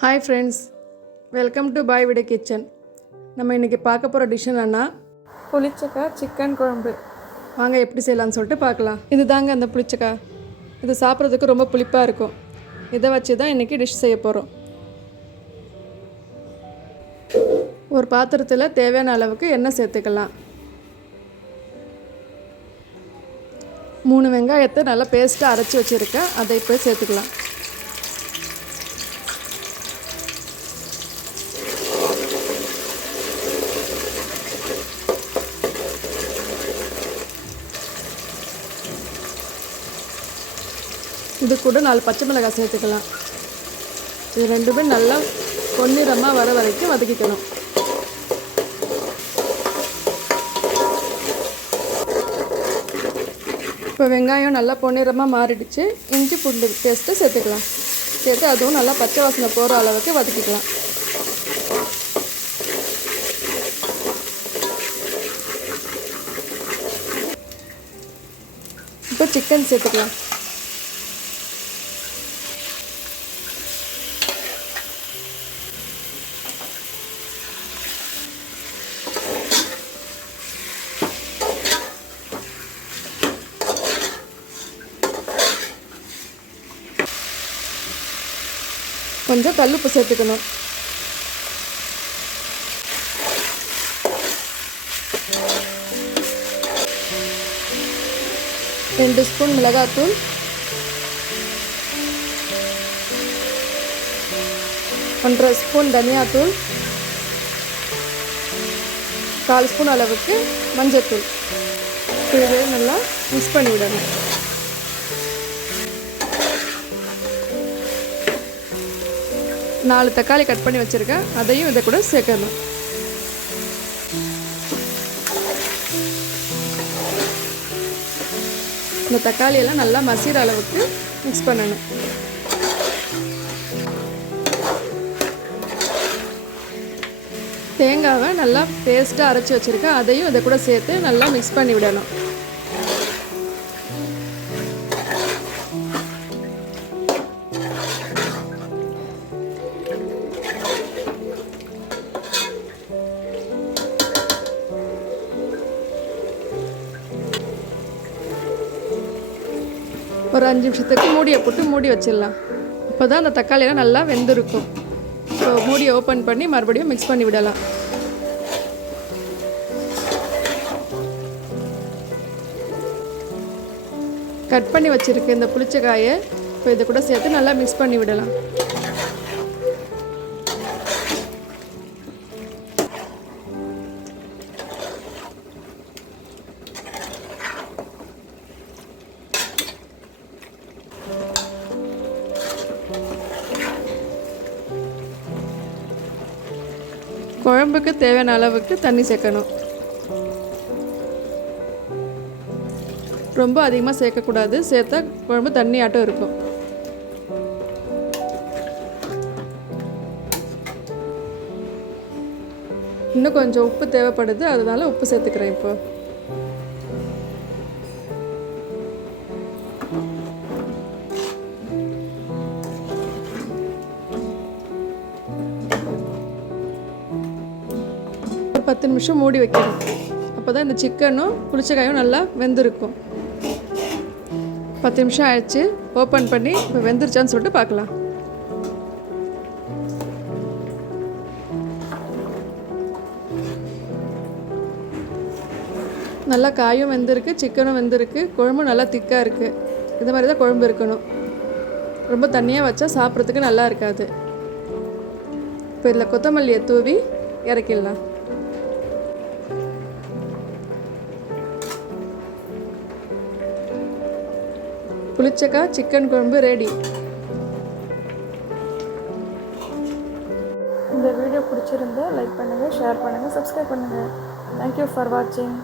Hi friends welcome to பாய் விட kitchen நம்ம இன்றைக்கி பார்க்க போகிற டிஷ் என்னன்னா புளிச்சக்காய் சிக்கன் குழம்பு. வாங்க எப்படி செய்யலாம்னு சொல்லிட்டு பார்க்கலாம். இது தாங்க அந்த புளிச்சக்காய் இது சாப்பிட்றதுக்கு ரொம்ப புளிப்பாக இருக்கும். இதை வச்சு தான் இன்றைக்கி டிஷ் செய்ய போகிறோம் ஒரு பாத்திரத்தில் தேவையான அளவுக்கு எண்ணெய் சேர்த்துக்கலாம். மூணு வெங்காயத்தை நல்லா பேஸ்ட்டாக அரைச்சி வச்சுருக்கேன் அதை இப்போ சேர்த்துக்கலாம். இது கூட நாலு பச்சை மிளகாய் சேர்த்துக்கலாம். இது ரெண்டுமே நல்லா பொன்னிறமாக வர வரைக்கும் வதக்கிக்கணும். இப்போ வெங்காயம் நல்லா பொன்னிறமாக மாறிடுச்சு. இஞ்சி பூண்டு பேஸ்ட்டு சேர்த்துக்கலாம். சேர்த்து அதுவும் நல்லா பச்சை வாசனை போகிற அளவுக்கு வதக்கிக்கலாம். இப்போ சிக்கன் சேர்த்துக்கலாம். கொஞ்சம் கல்லுப்பு சேர்த்துக்கணும். ரெண்டு ஸ்பூன் மிளகாத்தூள். ஒன்றரை ஸ்பூன் தனியாத்தூள். கால் ஸ்பூன் அளவுக்கு மஞ்சத்தூள். இது நல்லா மிக்ஸ் பண்ணி விடணும் நாலு தக்காளி கட் பண்ணி வச்சுருக்கேன். அதையும் இதை கூட சேர்க்கணும். இந்த தக்காளி எல்லாம் நல்லா மசிற அளவுக்கு மிக்ஸ் பண்ணணும். தேங்காவை நல்லா பேஸ்ட்டாக அரைச்சி வச்சுருக்கேன். அதையும் இதை கூட சேர்த்து நல்லா மிக்ஸ் பண்ணி விடணும். ஒரு அஞ்சு நிமிஷத்துக்கு மூடியை போட்டு மூடி வச்சிடலாம். அப்போ தான் அந்த தக்காளியெல்லாம் நல்லா வெந்திருக்கும். ஸோ மூடியை ஓப்பன் பண்ணி மறுபடியும் மிக்ஸ் பண்ணி விடலாம். கட் பண்ணி வச்சுருக்க இந்த புளிச்ச காயை இப்போ இதை கூட சேர்த்து நல்லா மிக்ஸ் பண்ணி விடலாம். குழம்புக்கு தேவையான அளவுக்கு தண்ணி சேர்க்கணும். ரொம்ப அதிகமாக சேர்க்கக்கூடாது. சேர்த்தா குழம்பு தண்ணி ஆட்டம் இருக்கும். இன்னும் கொஞ்சம் உப்பு தேவைப்படுது. அதனால உப்பு சேர்த்துக்கிறேன் இப்போ. பத்து நிமிஷம் மூடி வைக்கணும். அப்போ தான் இந்த சிக்கனும் புளிச்சக்காயும் நல்லா வெந்திருக்கும். பத்து நிமிஷம் ஆயிடுச்சு. ஓப்பன் பண்ணி இப்போ வெந்துருச்சான்னு சொல்லிட்டு பார்க்கலாம். நல்லா காயும் வெந்திருக்கு சிக்கனும் வெந்திருக்கு. குழம்பும் நல்லா திக்காக இருக்குது இது மாதிரி தான் குழம்பு இருக்கணும். ரொம்ப தண்ணியாக வச்சா சாப்பிட்றதுக்கு நல்லா இருக்காது. இப்போ இதில் கொத்தமல்லியை தூவி இறக்கிடலாம். புளிச்சக்காய் சிக்கன் குழம்பு ரெடி இந்த வீடியோ பிடிச்சிருந்தா லைக் பண்ணுங்கள் ஷேர் பண்ணுங்கள் சப்ஸ்கிரைப் பண்ணுங்கள் தேங்க்யூ ஃபார் வாட்சிங்